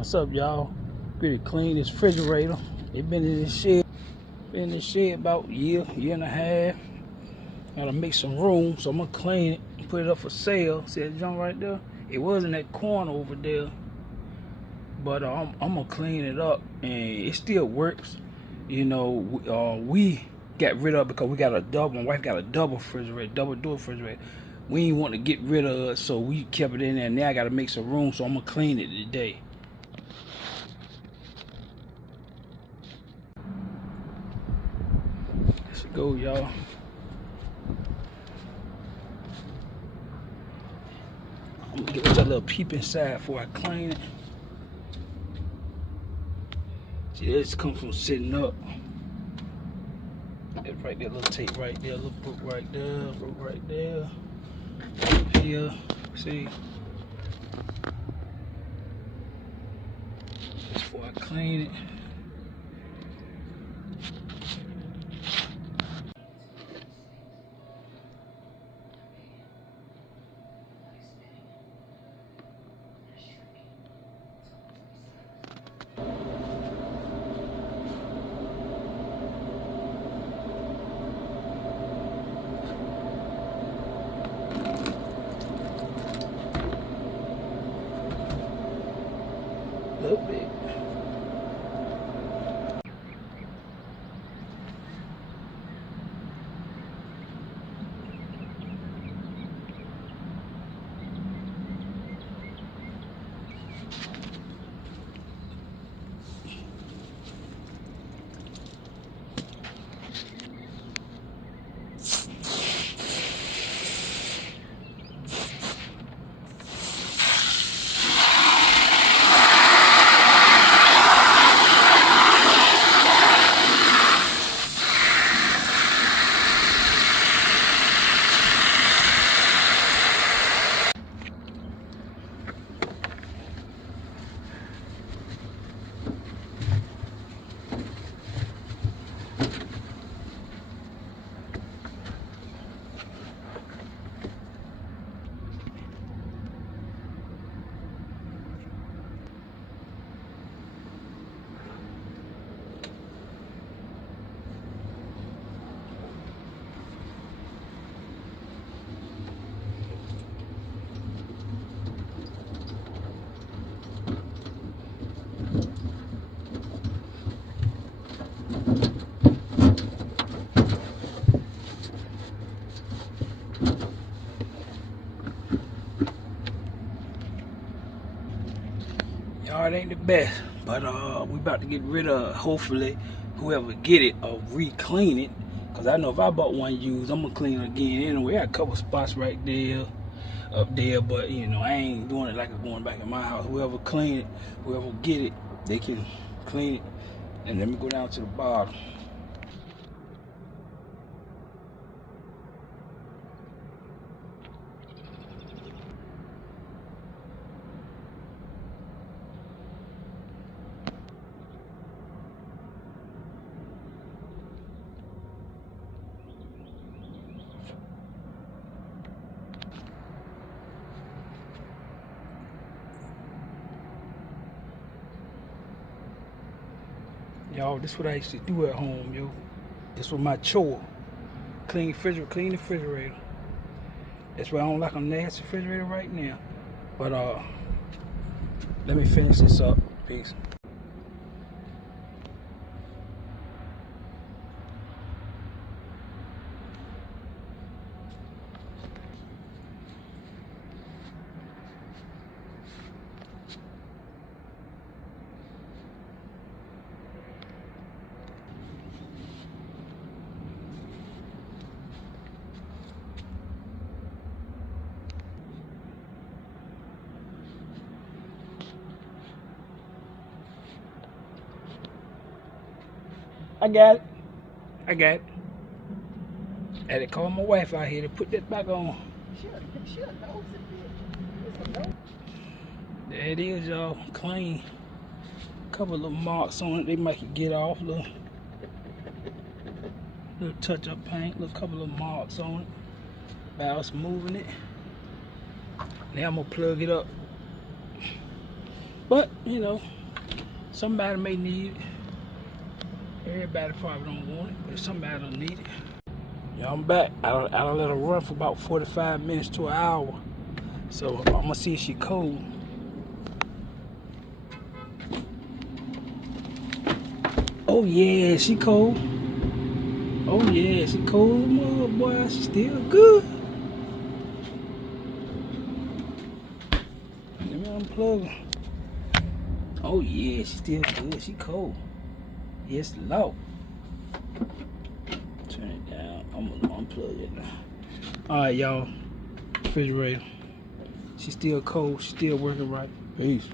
What's up, y'all? Pretty clean this refrigerator. It been in this shed about a year and a half. Gotta make some room, so I'm gonna clean it and put it up for sale. See that junk right there? It was in that corner over there, but I'm gonna clean it up, and it still works. You know, we got rid of it because we got a double. My wife got a double refrigerator, double door refrigerator. We didn't want to get rid of it, so we kept it in there. Now I gotta make some room, so I'm gonna clean it today. Let's go, y'all. I'm gonna get a little peep inside before I clean it. See, this come from sitting up. That right there, little tape right there, little book right there, here. See, just before I clean it. A little bit. Y'all, it ain't the best, but we about to get rid of, hopefully, whoever get it or re-clean it. Cause I know if I bought one used, I'm gonna clean it again anyway. I got a couple spots right there, up there, but you know, I ain't doing it like I'm going back in my house. Whoever clean it, whoever get it, they can clean it. And let me go down to the bottom. Y'all, this is what I used to do at home, yo. This was my chore. Clean the refrigerator. That's why I don't like a nasty refrigerator right now. But let me finish this up. Peace. I got it. I had to call my wife out here to put that back on. There it is, y'all. Clean. Couple little marks on it. They might can get off. Little touch up paint. Little couple of marks on it. About moving it. Now I'm gonna plug it up. But, you know, somebody may need it. Everybody probably don't want it, but somebody don't need it. Yeah, I'm back. I don't let her run for about 45 minutes to an hour. So I'm gonna see if she cold. Oh yeah, she cold. Oh yeah, she cold. Oh boy, she still good. Let me unplug her. Oh yeah, she still good. She cold. Yes, low. Turn it down. I'm gonna unplug it now. Alright, y'all. Refrigerator. She's still cold. She's still working right. Peace.